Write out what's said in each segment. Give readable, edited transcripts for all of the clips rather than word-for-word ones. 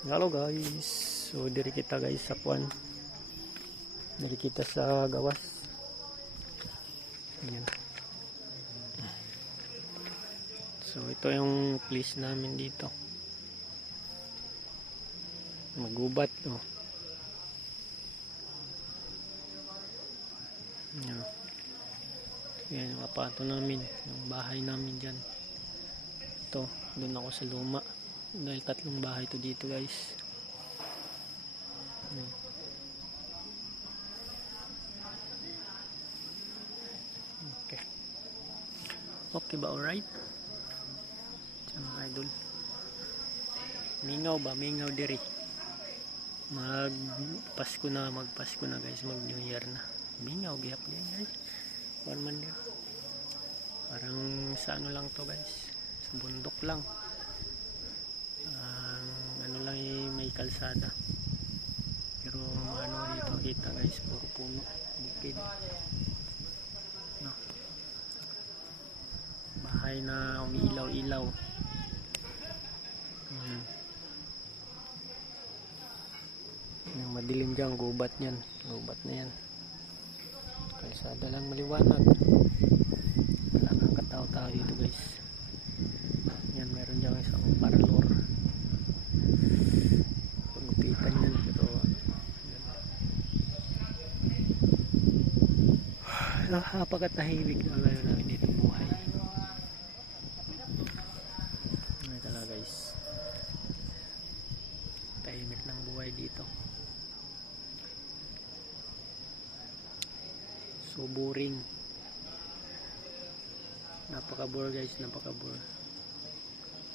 Hello guys, so diri kita guys sa Puan, diri kita sa gawas. Ayan. So ito yung place namin dito, magubat oh. Ayan. Ayan yung apato namin, yung bahay namin dyan. Ito, doon ako sa luma. Dahil 3 bahay to dito guys. Okay. Okay ba, alright? Diyan mga idol. Mingaw ba? Mingaw diri. Magpasko na guys. Mag New Year na. Mingaw, gihap din guys. One man din. Parang sa ano lang to guys. Sa bundok lang. May kalsada, pero ano dito kita guys, puro puno, bukid no? Bahay na umiilaw-ilaw. Yung madilim dyan, gubat yan, gubat na yan. Kalsada lang maliwanag, wala kang katao-tao dito guys. Yan, meron dyan isang parlor. Pagupitan yan, pero napakatahimik na ngayon namin dito buhay. Ano talaga guys, tahimik ng buhay dito. So boring, napaka-bore guys, napaka-bore.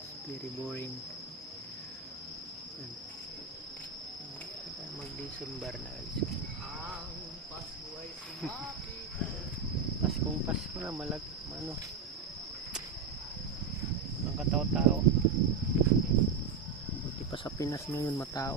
It's very boring. Mag-December na guys. Paskong Pasko na, ano, ang katao-tao. Buti pa sa Pinas ngayon matao.